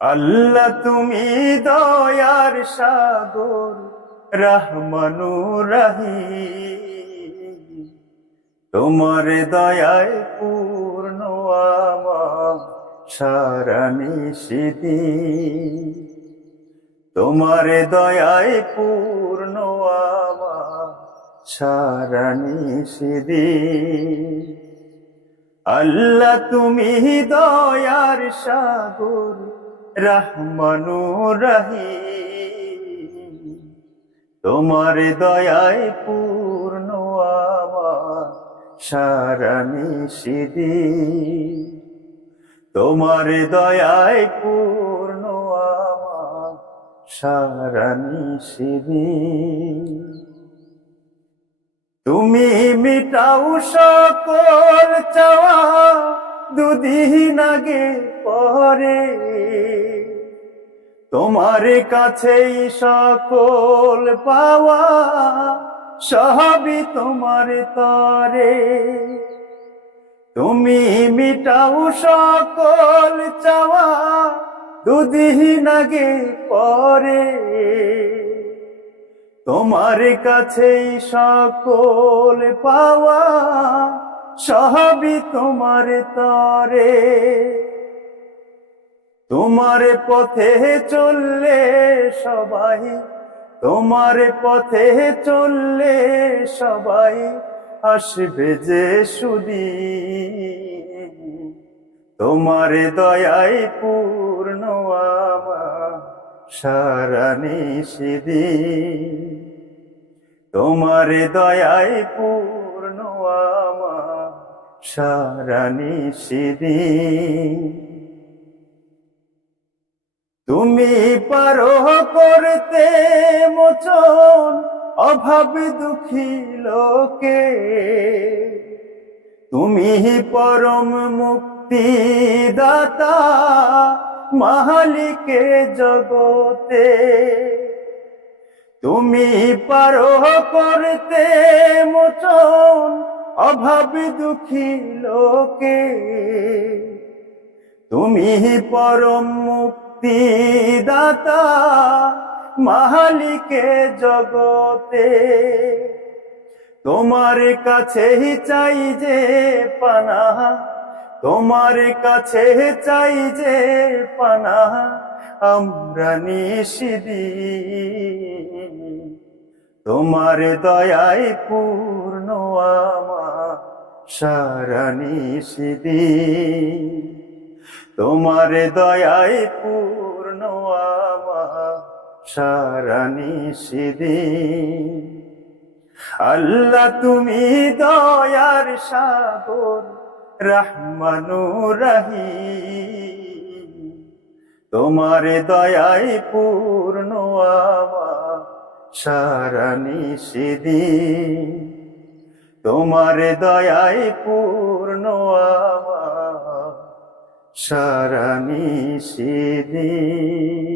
আল্লাহ তুমি দয়ার সাগর, রহমানুর রহিম। তোমার দয়ায় পূর্ণ আমার সারা নিশিদিন। তোমার দয়ায় পূর্ণ আমার সারা নিশিদিন। আল্লাহ তুমি দয়ার সাগর, রহমানুর রহিম। তোমার দয়ায় পূর্ণ আমার সারা নিশিদিন। তোমার দয়ায় পূর্ণ আমার সারা নিশিদিন। তুমি মিটাও সকল চাওয়া দুদিন আগে পরে। তোমার কাছেই সকল পাওয়া, সবই তোমার তরে। তুমি মিটাও সকল চাওয়া দুদিন আগে পরে। তোমার কাছেই সকল পাওয়া, সবই তোমার তরে। তোমার পথে চললে সবাই, তোমার পথে চললে সবাই আসবে যে সুদিন। তোমার দয়ায় পূর্ণ আমার সারা নিশিদিন। তোমার দয়ায় পূর্ণ আমার সারা নিশিদিন। তুমি পারো করতে মোচন অভাব দুঃখী লোকে। তুমি পরম মুক্তি দাতা, মালিকে জগতে। তুমি পারো করতে মোচন অভাব দুঃখী লোকে। তুমি পরম মুক্তি দাতা, মালিকে জগতে। তোমার কাছেই চাই যে পানাহ, তোমার কাছে চাই যে পানাহ আমরা নিশিদিন। তোমার দয়ায় পূর্ণ আমার সারা নিশিদিন। তোমার দয়ায় পূর্ণ আমার সারা নিশিদিন। আল্লাহ তুমি দয়ার সাগর, রহমানুর রহিম। তোমার দয়ায় পূর্ণ আমার সারা নিশিদিন। তোমার দয়ায় পূর্ণ আমার সারা নিশিদিন।